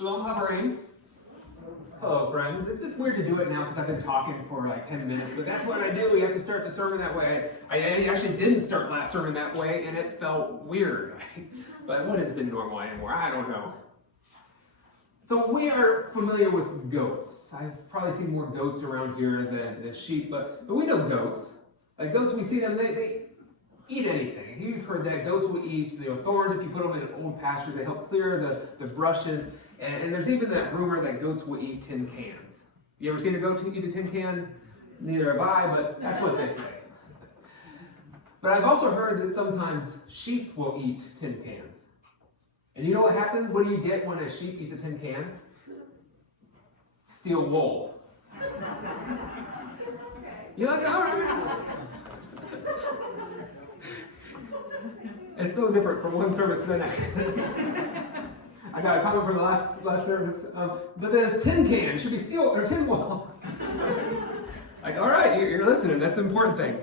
Shalom Haverim. Hello, friends. It's weird to do it now because I've been talking for like 10 minutes, but that's what I do. We have to start the sermon that way. I actually didn't start last sermon that way, and it felt weird. But what has been normal anymore? I don't know. So we are familiar with goats. I've probably seen more goats around here than sheep, but we know goats. Like goats, we see them, they eat anything. You've heard that goats will eat thorns if you put them in an old pasture. They help clear the brushes. And there's even that rumor that goats will eat tin cans. You ever seen a goat eat a tin can? Neither have I, but that's what they say. But I've also heard that sometimes sheep will eat tin cans. And you know what happens? What do you get when a sheep eats a tin can? Steel wool. You're like, all right. It's so different from one service to the next. I got a comment from the last service, but this tin can should be steel or tin wool. Like, all right, you're listening. That's the important thing.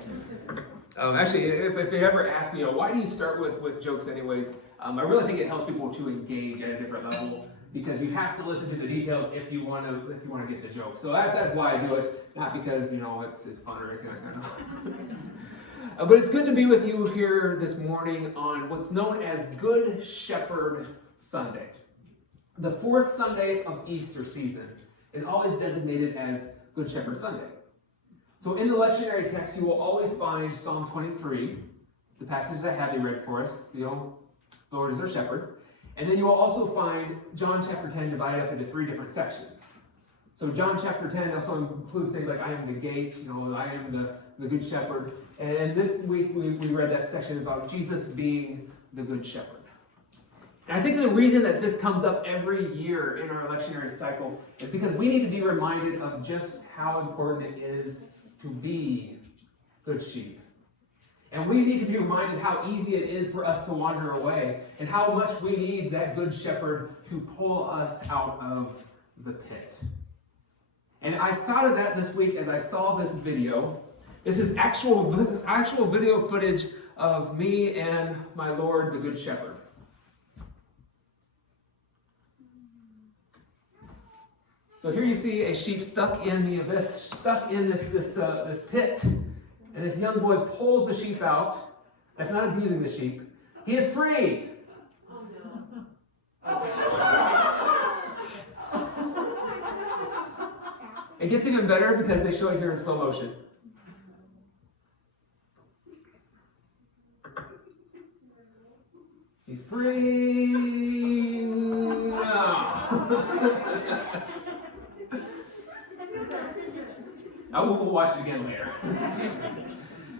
Actually, if they ever ask me, why do you start with jokes anyways? I really think it helps people to engage at a different level because you have to listen to the details if you want to get the joke. So that's why I do it, not because it's fun or anything like that. But it's good to be with you here this morning on what's known as Good Shepherd Sunday. The fourth Sunday of Easter season is always designated as Good Shepherd Sunday. So in the lectionary text, you will always find Psalm 23, the passage that Hadley read for us, the Lord is our shepherd. And then you will also find John chapter 10 divided up into three different sections. So John chapter 10 also includes things like I am the gate, I am the good shepherd. And this week we read that section about Jesus being the good shepherd. And I think the reason that this comes up every year in our lectionary cycle is because we need to be reminded of just how important it is to be good sheep. And we need to be reminded how easy it is for us to wander away and how much we need that good shepherd to pull us out of the pit. And I thought of that this week as I saw this video. This is actual video footage of me and my Lord, the Good Shepherd. So here you see a sheep stuck in the abyss, stuck in this pit. And this young boy pulls the sheep out. That's not abusing the sheep. He is free. Oh, no. It gets even better because they show it here in slow motion. He's free now. We'll watch it again later.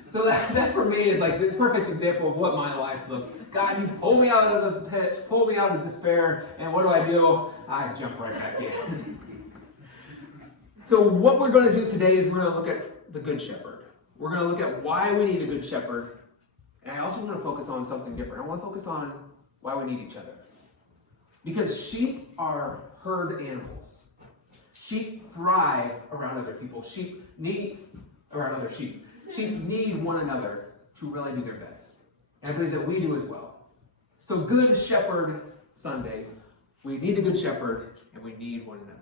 So that for me is like the perfect example of what my life looks. God, you pull me out of the pit, pull me out of despair, and what do? I jump right back in. So what we're going to do today is we're going to look at the Good Shepherd. We're going to look at why we need a Good Shepherd. And I also want to focus on something different. I want to focus on why we need each other. Because sheep are herd animals. Sheep thrive around other people. Sheep need around other sheep. Sheep need one another to really do their best. And I believe that we do as well. So Good Shepherd Sunday. We need a Good Shepherd and we need one another.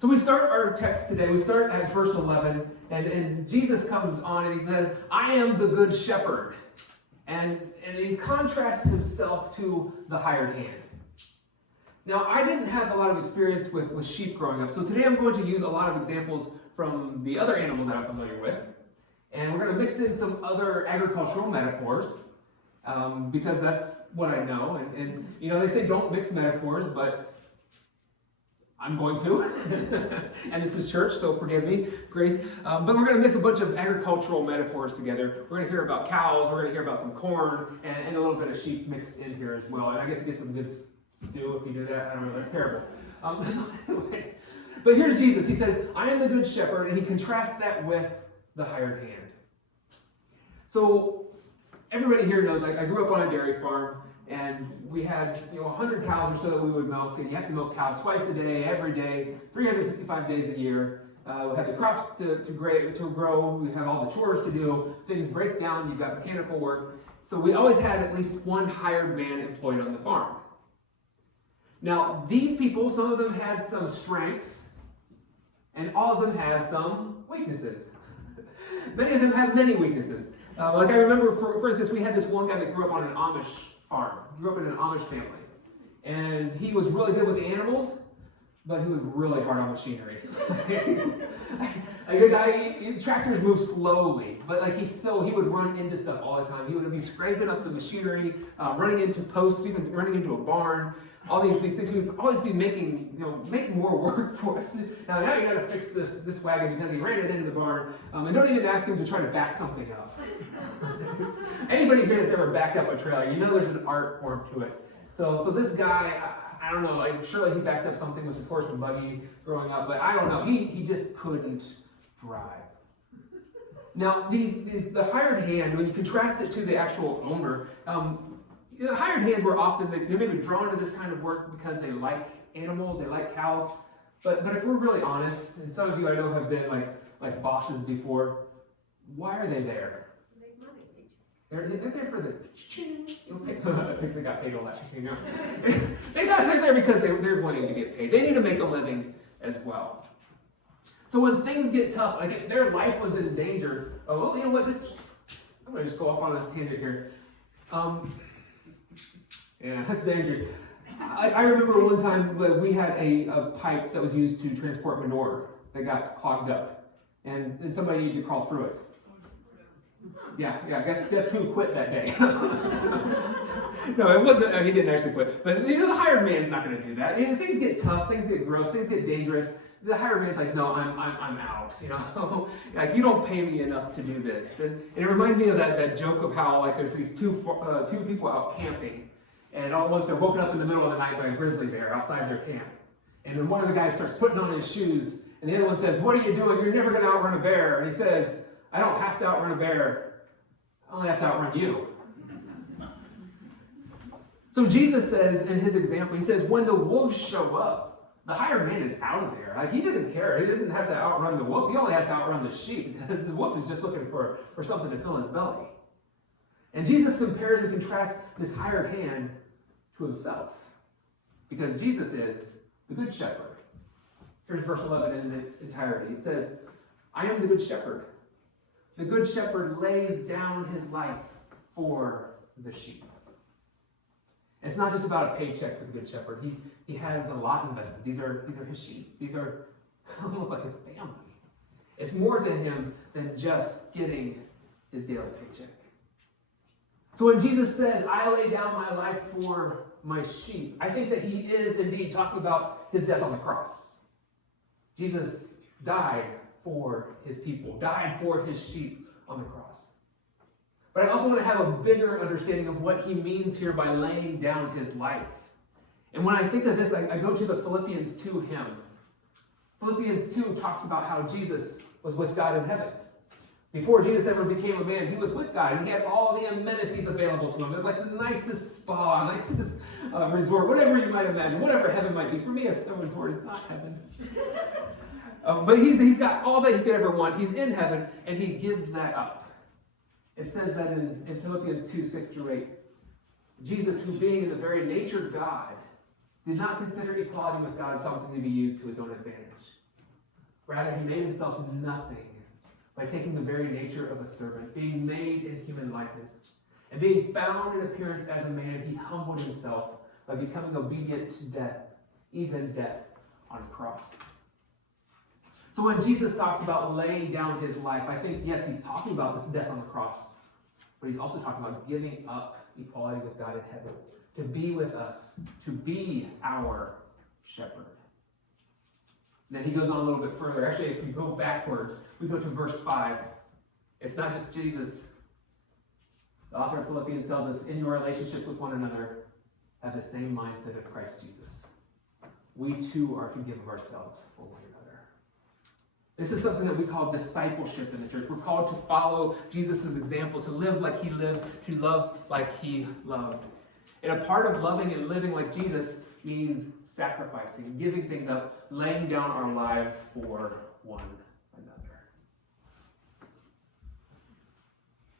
So we start our text today. We start at verse 11. And Jesus comes on and he says, I am the Good Shepherd. And he contrasts himself to the hired hand. Now, I didn't have a lot of experience with sheep growing up, so today I'm going to use a lot of examples from the other animals that I'm familiar with, and we're going to mix in some other agricultural metaphors, because that's what I know, and they say don't mix metaphors, but I'm going to, and this is church, so forgive me, grace, but we're going to mix a bunch of agricultural metaphors together. We're going to hear about cows, we're going to hear about some corn, and a little bit of sheep mixed in here as well, and I guess it gets some good stew if you do that. I don't know, that's terrible. Anyway, but here's Jesus. He says, I am the Good Shepherd, and he contrasts that with the hired hand. So everybody here knows I grew up on a dairy farm, and we had 100 cows or so that we would milk, and you have to milk cows twice a day, every day, 365 days a year. We have the crops to grow, we have all the chores to do, things break down, you've got mechanical work. So we always had at least one hired man employed on the farm. Now, these people, some of them had some strengths, and all of them had some weaknesses. Many of them had many weaknesses. Like I remember, for instance, we had this one guy that grew up on an Amish farm. He grew up in an Amish family. And he was really good with animals, but he was really hard on machinery. A good guy, tractors move slowly, but like he would run into stuff all the time. He would be scraping up the machinery, running into posts, even running into a barn. All these things. He would always be making more work for us. Now you got to fix this wagon because he ran it into the barn. And don't even ask him to try to back something up. Anybody here that's ever backed up a trailer, you know there's an art form to it. So this guy, I don't know, like surely he backed up something with his horse and buggy growing up, but I don't know. He just couldn't drive. Now the hired hand, when you contrast it to the actual owner, the hired hands were often, they may be drawn to this kind of work because they like animals, they like cows. But if we're really honest, and some of you I know have been like bosses before, why are they there? Make money. They're there for the I think they got paid all that. They're there because they're wanting to get paid. They need to make a living as well. So when things get tough, like if their life was in danger, oh well, you know what? I'm gonna just go off on a tangent here. Yeah, that's dangerous. I remember one time that we had a pipe that was used to transport manure that got clogged up, and somebody needed to crawl through it. Yeah. Guess who quit that day? No, it wasn't. He didn't actually quit. But the hired man's not going to do that. Things get tough, things get gross, things get dangerous. The hired man's like, no, I'm out. Like you don't pay me enough to do this. And it reminded me of that joke of how like there's these two people out camping. And all at once they're woken up in the middle of the night by a grizzly bear outside their camp. And then one of the guys starts putting on his shoes, and the other one says, "What are you doing? You're never going to outrun a bear." And he says, "I don't have to outrun a bear. I only have to outrun you." So Jesus says in his example, he says, when the wolves show up, the hired man is out of there. Like he doesn't care. He doesn't have to outrun the wolf. He only has to outrun the sheep because the wolf is just looking for something to fill his belly. And Jesus compares and contrasts this hired hand to himself. Because Jesus is the good shepherd. Here's verse 11 in its entirety. It says, "I am the good shepherd. The good shepherd lays down his life for the sheep." It's not just about a paycheck for the good shepherd. He has a lot invested. These are his sheep. These are almost like his family. It's more to him than just getting his daily paycheck. So when Jesus says, "I lay down my life for my sheep," I think that he is indeed talking about his death on the cross. Jesus died for his people, died for his sheep on the cross. But I also want to have a bigger understanding of what he means here by laying down his life. And when I think of this, I go to the Philippians 2 hymn. Philippians 2 talks about how Jesus was with God in heaven. Before Jesus ever became a man, he was with God, and he had all the amenities available to him. It was like the nicest spa, nicest resort, whatever you might imagine, whatever heaven might be. For me, a resort is not heaven. But he's got all that he could ever want. He's in heaven, and he gives that up. It says that in Philippians 2, 6 through 8. Jesus, who being in the very nature God, did not consider equality with God something to be used to his own advantage. Rather, he made himself nothing by taking the very nature of a servant, being made in human likeness. And being found in appearance as a man, he humbled himself by becoming obedient to death, even death on a cross. So when Jesus talks about laying down his life, I think, yes, he's talking about this death on the cross, but he's also talking about giving up equality with God in heaven, to be with us, to be our shepherd. And then he goes on a little bit further. Actually, if you go backwards, we go to verse 5. It's not just Jesus. The author of Philippians tells us, in your relationships with one another, have the same mindset of Christ Jesus. We too are to give of ourselves for one another. This is something that we call discipleship in the church. We're called to follow Jesus' example, to live like he lived, to love like he loved. And a part of loving and living like Jesus means sacrificing, giving things up, laying down our lives for one another.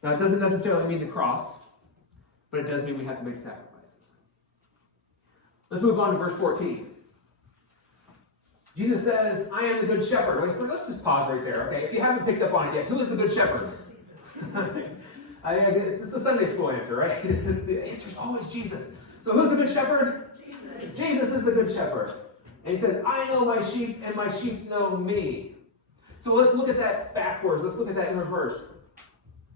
Now, it doesn't necessarily mean the cross, but it does mean we have to make sacrifices. Let's move on to verse 14. Jesus says, I am the good shepherd. Wait, let's just pause right there, okay? If you haven't picked up on it yet, who is the good shepherd? It's a Sunday school answer, right? The answer is always Jesus. So who's the good shepherd? Jesus. Jesus is the good shepherd. And he says, I know my sheep, and my sheep know me. So let's look at that backwards. Let's look at that in reverse.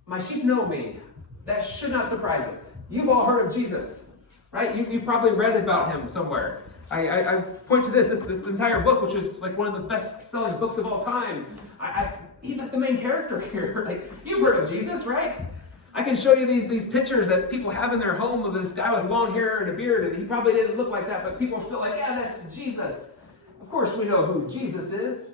My sheep know me. That should not surprise us. You've all heard of Jesus, right? You've probably read about him somewhere. I point to this entire book, which is like one of the best-selling books of all time. He's like the main character here. Like, you've heard of Jesus, right? I can show you these pictures that people have in their home of this guy with long hair and a beard, and he probably didn't look like that, but people are still like, yeah, that's Jesus. Of course we know who Jesus is.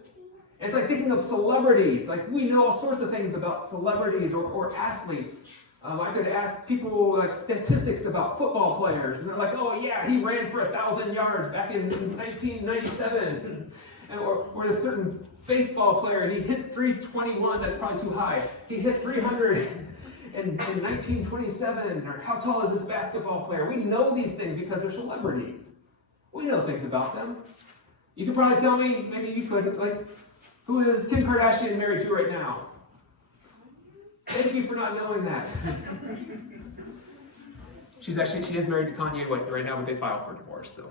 It's like thinking of celebrities. Like, we know all sorts of things about celebrities or athletes. I could ask people like statistics about football players, and they're like, oh yeah, he ran for 1,000 yards back in 1997. Or a certain baseball player, and he hit 321, that's probably too high. He hit 300 in 1927. Or how tall is this basketball player? We know these things because they're celebrities. We know things about them. You could probably tell me, maybe you could, like, who is Kim Kardashian married to right now? Thank you for not knowing that. She is married to Kanye right now, but they filed for divorce, so.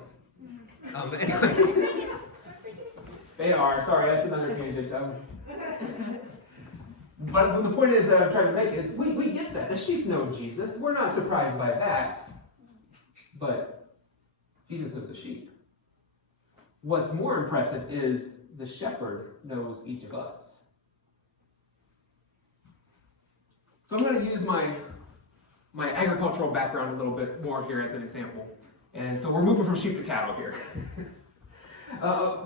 Anyway. They are. Sorry, that's another tangent. But the point is that I'm trying to make is we get that. The sheep know Jesus. We're not surprised by that. But Jesus knows the sheep. What's more impressive is the shepherd knows each of us. So I'm going to use my agricultural background a little bit more here as an example. And so we're moving from sheep to cattle here.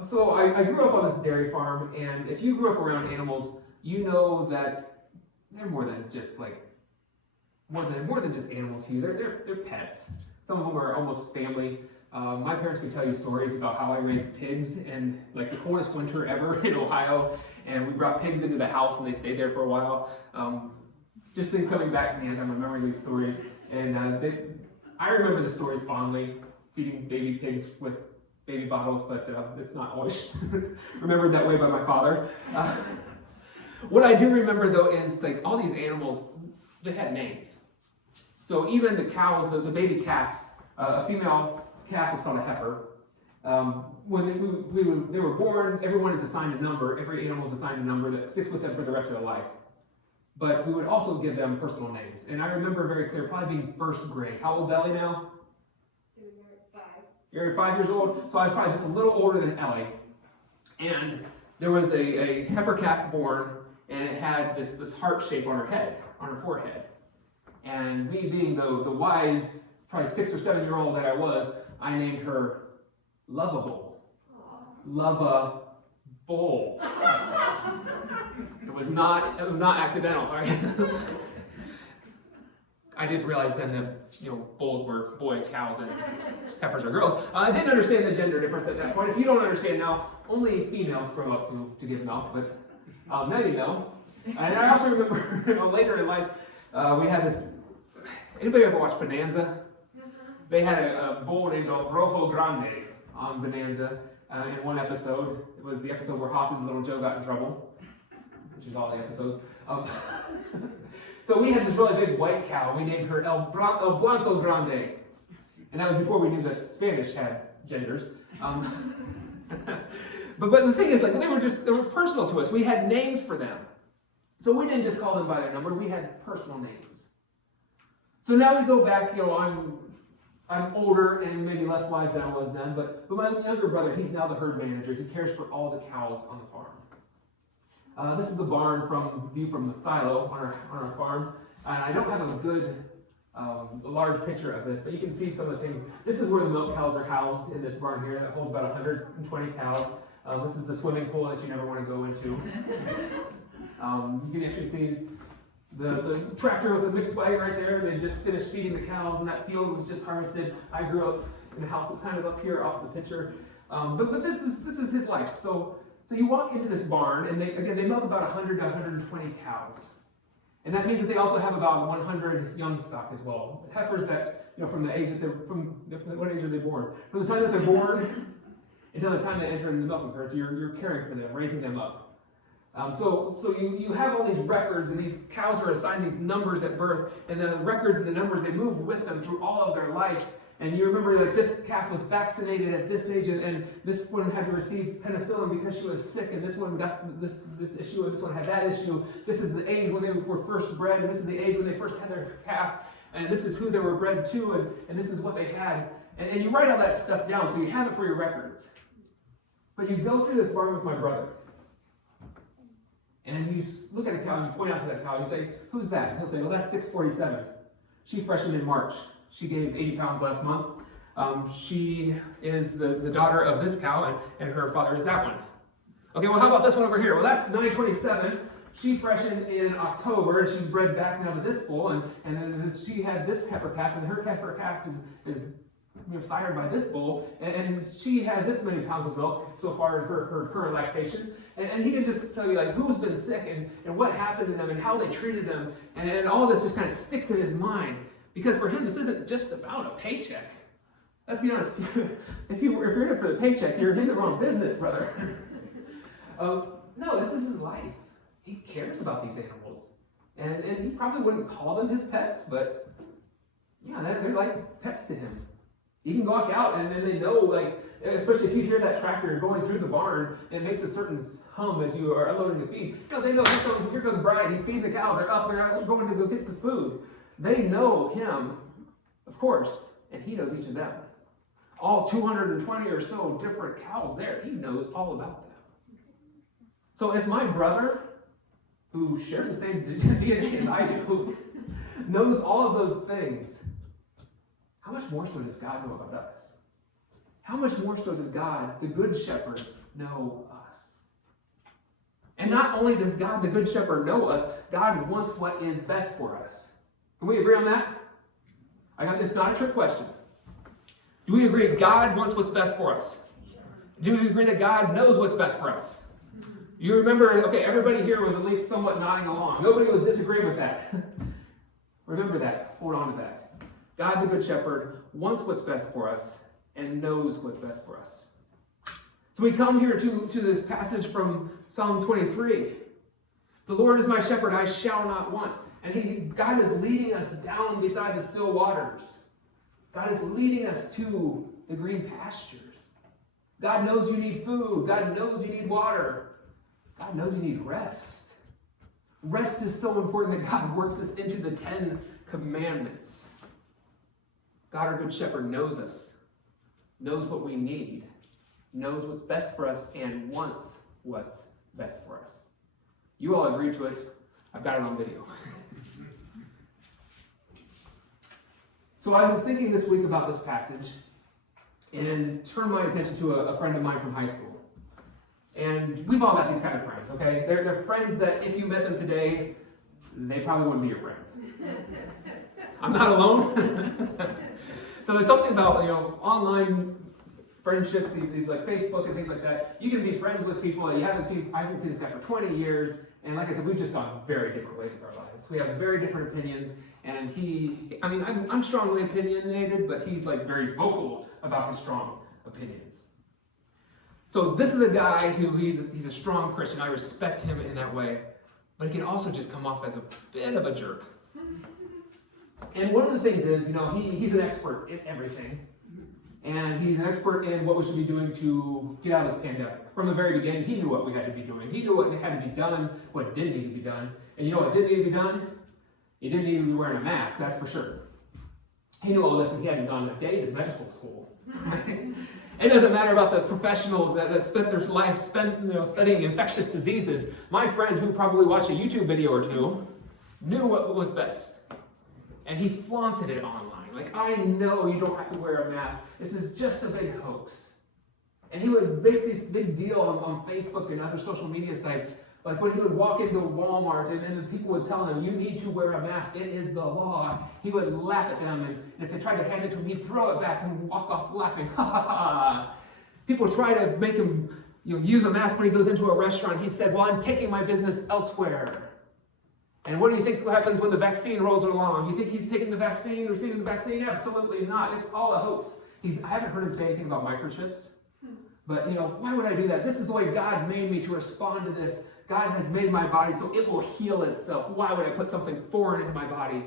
So I grew up on this dairy farm, and if you grew up around animals, you know that they're more than just animals to you. They're pets. Some of them are almost family. My parents could tell you stories about how I raised pigs in like the coldest winter ever in Ohio, and we brought pigs into the house and they stayed there for a while. Just things coming back to me as I'm remembering these stories, and I remember the stories fondly, feeding baby pigs with baby bottles, but it's not always remembered that way by my father. What I do remember though is like all these animals, they had names. So even the cows, the baby calves, a female calf is called a heifer. When they were born, everyone is assigned a number. Every animal is assigned a number that sticks with them for the rest of their life. But we would also give them personal names. And I remember very clear, probably being first grade. How old's Ellie now? You're 5 years old? So I was probably just a little older than Ellie. And there was a heifer calf born, and it had this heart shape on her head, on her forehead. And me being the wise, probably 6 or 7 year old that I was, I named her Lovable. Lova-bull. It was not accidental. Right? I didn't realize then that bulls were boys, cows, and heifers are girls. I didn't understand the gender difference at that point. If you don't understand now, only females grow up to give milk, but now you know. And I also remember later in life, we had this. Anybody ever watch Bonanza? They had a bull named Rojo Grande on Bonanza in one episode. It was the episode where Haas and Little Joe got in trouble, which is all the episodes. So we had this really big white cow. We named her El Blanco Grande. And that was before we knew that Spanish had genders. But the thing is, like, they were personal to us. We had names for them. So we didn't just call them by their number, we had personal names. So now we go back, I'm older and maybe less wise than I was then, but my younger brother, he's now the herd manager. He cares for all the cows on the farm. This is the barn view from the silo on our farm. I don't have a good large picture of this, but you can see some of the things. This is where the milk cows are housed in this barn here that holds about 120 cows. This is the swimming pool that you never want to go into. You can actually see the tractor with a mixed wagon right there. They just finished feeding the cows, and that field was just harvested. I grew up in a house that's kind of up here off the picture. But this is his life. So you walk into this barn, and they milk about 100 to 120 cows. And that means that they also have about 100 young stock as well. Heifers that, from the age that what age are they born? From the time that they're born until the time they enter into the milking herd, you're caring for them, raising them up. So you have all these records, and these cows are assigned these numbers at birth, and the records and the numbers, they move with them through all of their life. And you remember that this calf was vaccinated at this age, and this one had to receive penicillin because she was sick, and this one got this issue, and this one had that issue. This is the age when they were first bred, and this is the age when they first had their calf, and this is who they were bred to, and this is what they had. And you write all that stuff down, so you have it for your records. But you go through this barn with my brother, and you look at a cow, and you point out to that cow, and you say, "Who's that?" And he'll say, "Well, that's 647. She freshened in March. She gained 80 pounds last month. She is the daughter of this cow, and her father is that one." Okay, well, how about this one over here? Well, that's 927. She freshened in October, and she's bred back now to this bull, and then she had this heifer calf, and her heifer calf is sired by this bull, and she had this many pounds of milk so far in her current lactation. And he can just tell you like who's been sick and what happened to them and how they treated them, and all this just kind of sticks in his mind. Because for him, this isn't just about a paycheck. Let's be honest. If you're in it for the paycheck, you're in the wrong business, brother. No, this is his life. He cares about these animals. And he probably wouldn't call them his pets, but yeah, they're like pets to him. You can walk out and then they know, like, especially if you hear that tractor going through the barn, it makes a certain hum as you are unloading the feed. They know here goes Brian. He's feeding the cows. They're up. They're going to go get the food. They know him, of course, and he knows each of them. All 220 or so different cows there, he knows all about them. So if my brother, who shares the same DNA as I do, knows all of those things, how much more so does God know about us? How much more so does God, the Good Shepherd, know us? And not only does God, the Good Shepherd, know us, God wants what is best for us. Can we agree on that? It's not a trick question. Do we agree God wants what's best for us? Do we agree that God knows what's best for us? You remember, okay, everybody here was at least somewhat nodding along. Nobody was disagreeing with that. Remember that. Hold on to that. God, the Good Shepherd, wants what's best for us and knows what's best for us. So we come here to this passage from Psalm 23. The Lord is my shepherd, I shall not want. And God is leading us down beside the still waters. God is leading us to the green pastures. God knows you need food. God knows you need water. God knows you need rest. Rest is so important that God works this into the 10 Commandments. God, our Good Shepherd, knows us, knows what we need, knows what's best for us, and wants what's best for us. You all agreed to it. I've got it on video. So I was thinking this week about this passage and turned my attention to a friend of mine from high school. And we've all got these kind of friends, okay? They're friends that if you met them today, they probably wouldn't be your friends. I'm not alone. So there's something about, online friendships, these like Facebook and things like that. You can be friends with people that I haven't seen this guy for 20 years. And like I said, we've just gone very different ways with our lives. We have very different opinions. And I'm strongly opinionated, but he's like very vocal about his strong opinions. So this is a guy who he's a strong Christian. I respect him in that way. But he can also just come off as a bit of a jerk. And one of the things is, he's an expert in everything. And he's an expert in what we should be doing to get out of this pandemic. From the very beginning, he knew what we had to be doing. He knew what had to be done, what didn't need to be done. And you know what didn't need to be done? He didn't need to be wearing a mask, that's for sure. He knew all this, and he hadn't gone a day to medical school. It doesn't matter about the professionals that spent their life studying infectious diseases. My friend, who probably watched a YouTube video or two, knew what was best. And he flaunted it online. Like, I know you don't have to wear a mask. This is just a big hoax. And he would make this big deal on Facebook and other social media sites. Like when he would walk into Walmart and the people would tell him, you need to wear a mask, it is the law. He would laugh at them, and if they tried to hand it to him, he'd throw it back and walk off laughing. Ha ha ha. People try to make him use a mask when he goes into a restaurant. He said, well, I'm taking my business elsewhere. And what do you think happens when the vaccine rolls along? You think he's taking the vaccine, receiving the vaccine? Absolutely not. It's all a hoax. I haven't heard him say anything about microchips. But, why would I do that? This is the way God made me to respond to this. God has made my body so it will heal itself. Why would I put something foreign into my body?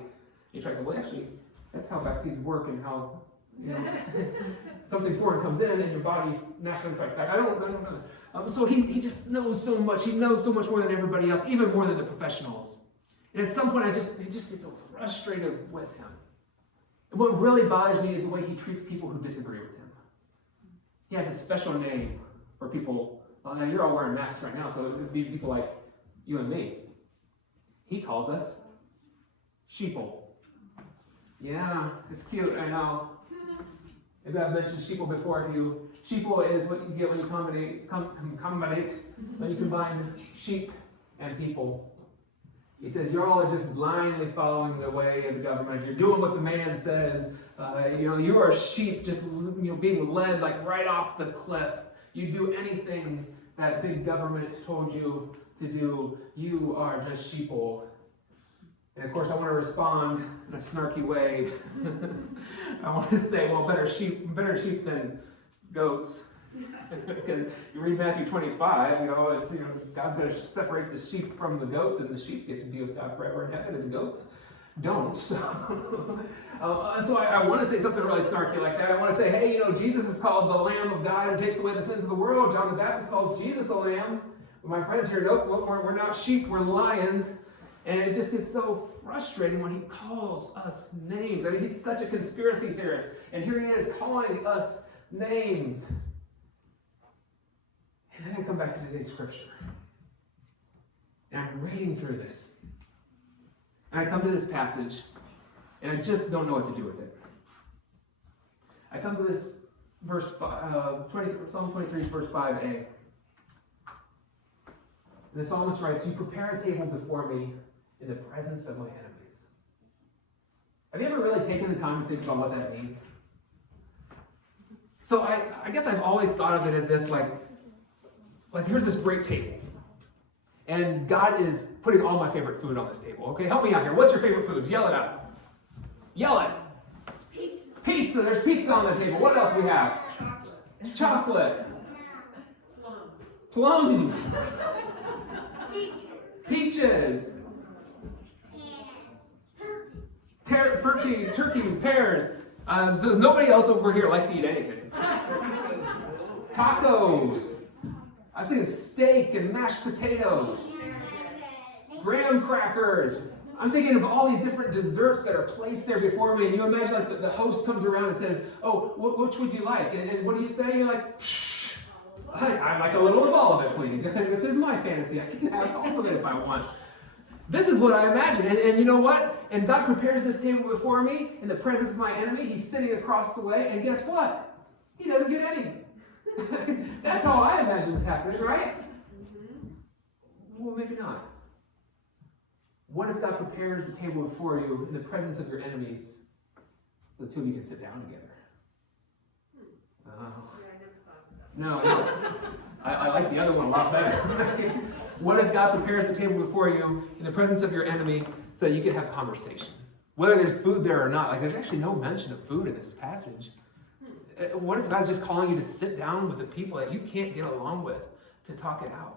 You try to say, well, actually, that's how vaccines work and how, something foreign comes in and your body naturally fights back. I don't know. So he just knows so much. He knows so much more than everybody else, even more than the professionals. And at some point, I just get so frustrated with him. And what really bothers me is the way he treats people who disagree with him. He has a special name for people. Well, now you're all wearing masks right now, so it would be people like you and me. He calls us sheeple. Yeah, it's cute, I know. Maybe I've mentioned sheeple before to you. Sheeple is what you get when you combine sheep and people. He says, you all are just blindly following the way of the government. You're doing what the man says. You are sheep just being led like right off the cliff. You do anything that big government told you to do. You are just sheeple. And of course, I want to respond in a snarky way. I want to say, well, better sheep than goats. Because you read Matthew 25, God's going to separate the sheep from the goats, and the sheep get to be with God forever in heaven, and the goats don't. So, I want to say something really snarky like that. I want to say, hey, Jesus is called the Lamb of God who takes away the sins of the world. John the Baptist calls Jesus a lamb. But my friends here, nope, we're not sheep, we're lions. And it just gets so frustrating when he calls us names. I mean, he's such a conspiracy theorist. And here he is calling us names. And then I come back to today's scripture. And I'm reading through this. And I come to this passage, and I just don't know what to do with it. I come to this verse, Psalm 23, verse 5a. And the psalmist writes, you prepare a table before me in the presence of my enemies. Have you ever really taken the time to think about what that means? So I guess I've always thought of it as if like here's this great table. And God is putting all my favorite food on this table. Okay, help me out here. What's your favorite foods? Yell it out. Yell it. Pizza. Pizza. There's pizza on the table. What else do we have? Chocolate. Plums. Peaches. Turkey, pears. So nobody else over here likes to eat anything. Tacos. I was thinking steak and mashed potatoes. Graham crackers. I'm thinking of all these different desserts that are placed there before me. And you imagine like the host comes around and says, oh, which would you like? And what do you say? You're like, psh, I'd like a little of all of it, please. This is my fantasy. I can have all of it if I want. This is what I imagine. And you know what? And God prepares this table before me in the presence of my enemy. He's sitting across the way. And guess what? He doesn't get any. That's how I imagine this happening, right? Well, maybe not. What if God prepares the table before you in the presence of your enemies so the two of you can sit down together? No. I like the other one a lot better. What if God prepares the table before you in the presence of your enemy so that you can have conversation? Whether there's food there or not. Like, there's actually no mention of food in this passage. What if God's just calling you to sit down with the people that you can't get along with to talk it out?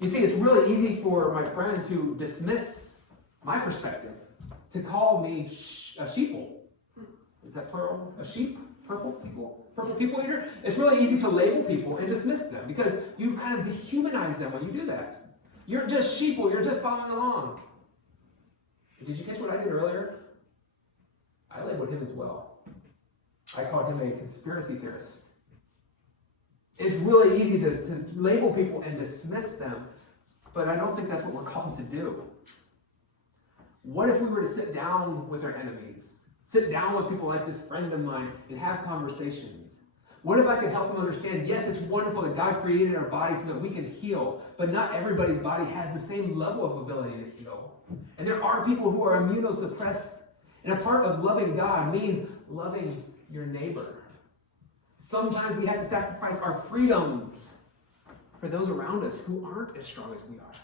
You see, it's really easy for my friend to dismiss my perspective, to call me a sheeple. Is that plural? A sheep? Purple people eater? It's really easy to label people and dismiss them because you kind of dehumanize them when you do that. You're just sheeple. You're just following along. Did you catch what I did earlier? I labeled him as well. I called him a conspiracy theorist. It's really easy to label people and dismiss them, but I don't think that's what we're called to do. What if we were to sit down with our enemies, sit down with people like this friend of mine and have conversations? What if I could help them understand, yes, it's wonderful that God created our bodies so that we can heal, but not everybody's body has the same level of ability to heal. And there are people who are immunosuppressed, and a part of loving God means loving your neighbor. Sometimes we have to sacrifice our freedoms for those around us who aren't as strong as we are.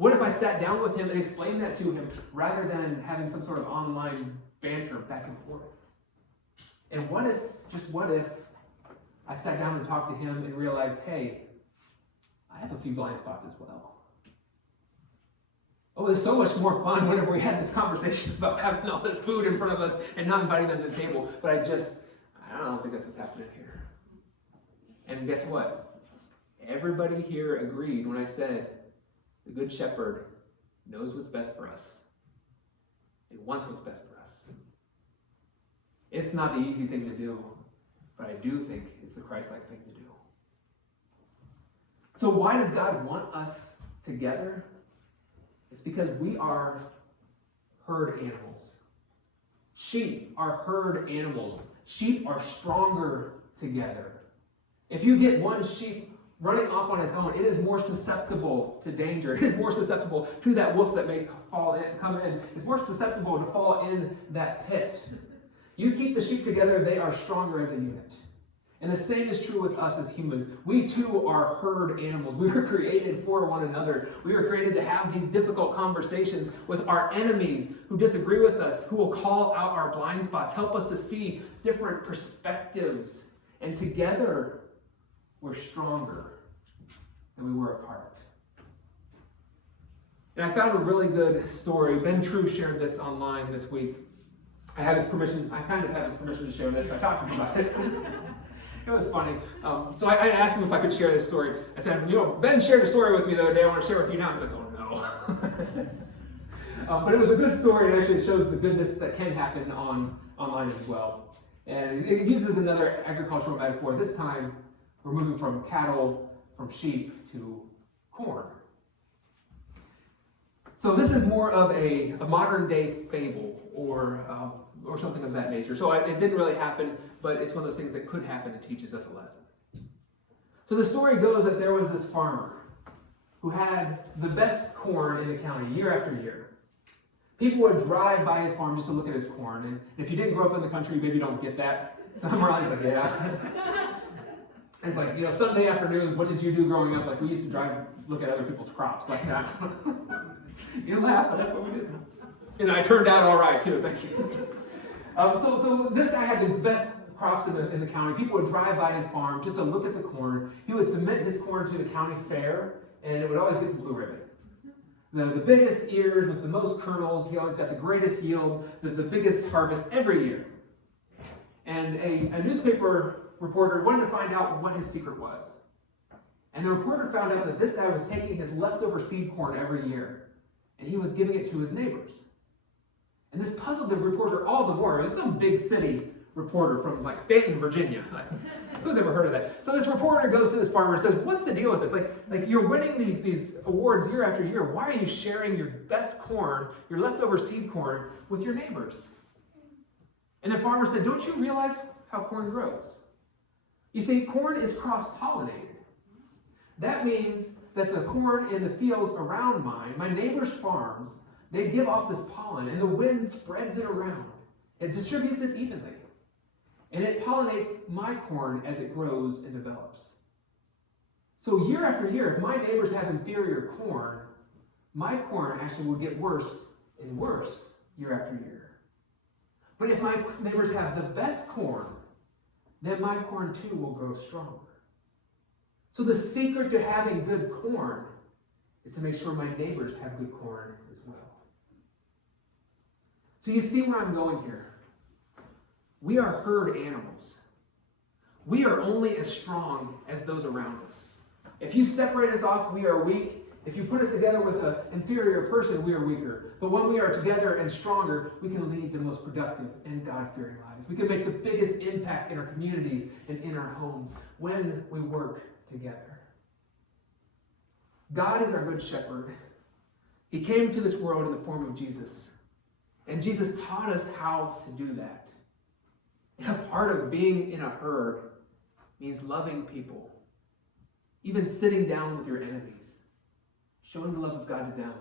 What if I sat down with him and explained that to him rather than having some sort of online banter back and forth? And what if, just what if, I sat down and talked to him and realized, hey, I have a few blind spots as well. Oh, it was so much more fun whenever we had this conversation about having all this food in front of us and not inviting them to the table. But I don't think that's what's happening here. And guess what? Everybody here agreed when I said, the Good Shepherd knows what's best for us and wants what's best for us. It's not the easy thing to do, but I do think it's the Christ-like thing to do. So why does God want us together? It's because we are herd animals. Sheep are herd animals. Sheep are stronger together. If you get one sheep running off on its own, it is more susceptible to danger. It is more susceptible to that wolf that may come in. It's more susceptible to fall in that pit. You keep the sheep together, they are stronger as a unit. And the same is true with us as humans. We too are herd animals. We were created for one another. We were created to have these difficult conversations with our enemies who disagree with us, who will call out our blind spots, help us to see different perspectives. And together, we're stronger than we were apart. And I found a really good story. Ben True shared this online this week. I kind of had his permission to share this. I talked to him about it. It was funny. So I asked him if I could share this story. I said, Ben shared a story with me the other day. I want to share it with you now. He's like, oh no. But it was a good story. It actually shows the goodness that can happen online as well. And it uses another agricultural metaphor. This time, we're moving from cattle, from sheep, to corn. So this is more of a modern day fable or something of that nature. So it didn't really happen, but it's one of those things that could happen and teaches us a lesson. So the story goes that there was this farmer who had the best corn in the county year after year. People would drive by his farm just to look at his corn. And if you didn't grow up in the country, maybe you don't get that. Some are like, yeah. It's like, Sunday afternoons, what did you do growing up? Like, we used to look at other people's crops like that. You laugh, but that's what we did. And I turned out all right, too. Thank you. So this guy had the best crops in the county. People would drive by his farm just to look at the corn. He would submit his corn to the county fair, and it would always get the blue ribbon. The biggest ears with the most kernels. He always got the greatest yield, the biggest harvest every year. And a newspaper reporter wanted to find out what his secret was. And the reporter found out that this guy was taking his leftover seed corn every year, and he was giving it to his neighbors. And this puzzled the reporter all the more. It was some big city reporter from Stanton, Virginia. Who's ever heard of that? So this reporter goes to this farmer and says, what's the deal with this? Like you're winning these awards year after year. Why are you sharing your best corn, your leftover seed corn, with your neighbors? And the farmer said, don't you realize how corn grows? You see, corn is cross-pollinated. That means that the corn in the fields around my neighbor's farms, they give off this pollen, and the wind spreads it around. It distributes it evenly. And it pollinates my corn as it grows and develops. So year after year, if my neighbors have inferior corn, my corn actually will get worse and worse year after year. But if my neighbors have the best corn, then my corn too will grow stronger. So the secret to having good corn is to make sure my neighbors have good corn as well. So you see where I'm going here. We are herd animals. We are only as strong as those around us. If you separate us off, we are weak. If you put us together with an inferior person, we are weaker. But when we are together and stronger, we can lead the most productive and God-fearing lives. We can make the biggest impact in our communities and in our homes when we work together. God is our good shepherd. He came to this world in the form of Jesus. And Jesus taught us how to do that. And a part of being in a herd means loving people. Even sitting down with your enemies. Showing the love of God to them.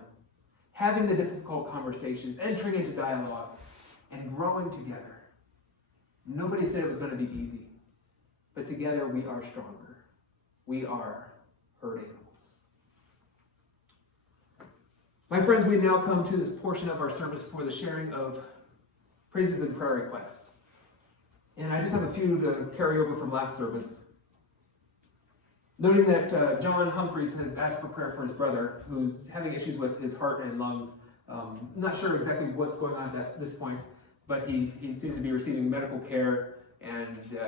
Having the difficult conversations. Entering into dialogue. And growing together. Nobody said it was going to be easy. But together we are stronger. We are herd animals. My friends, we now come to this portion of our service for the sharing of praises and prayer requests. And I just have a few to carry over from last service. Noting that John Humphreys has asked for prayer for his brother, who's having issues with his heart and lungs. Not sure exactly what's going on at this point, but he seems to be receiving medical care, and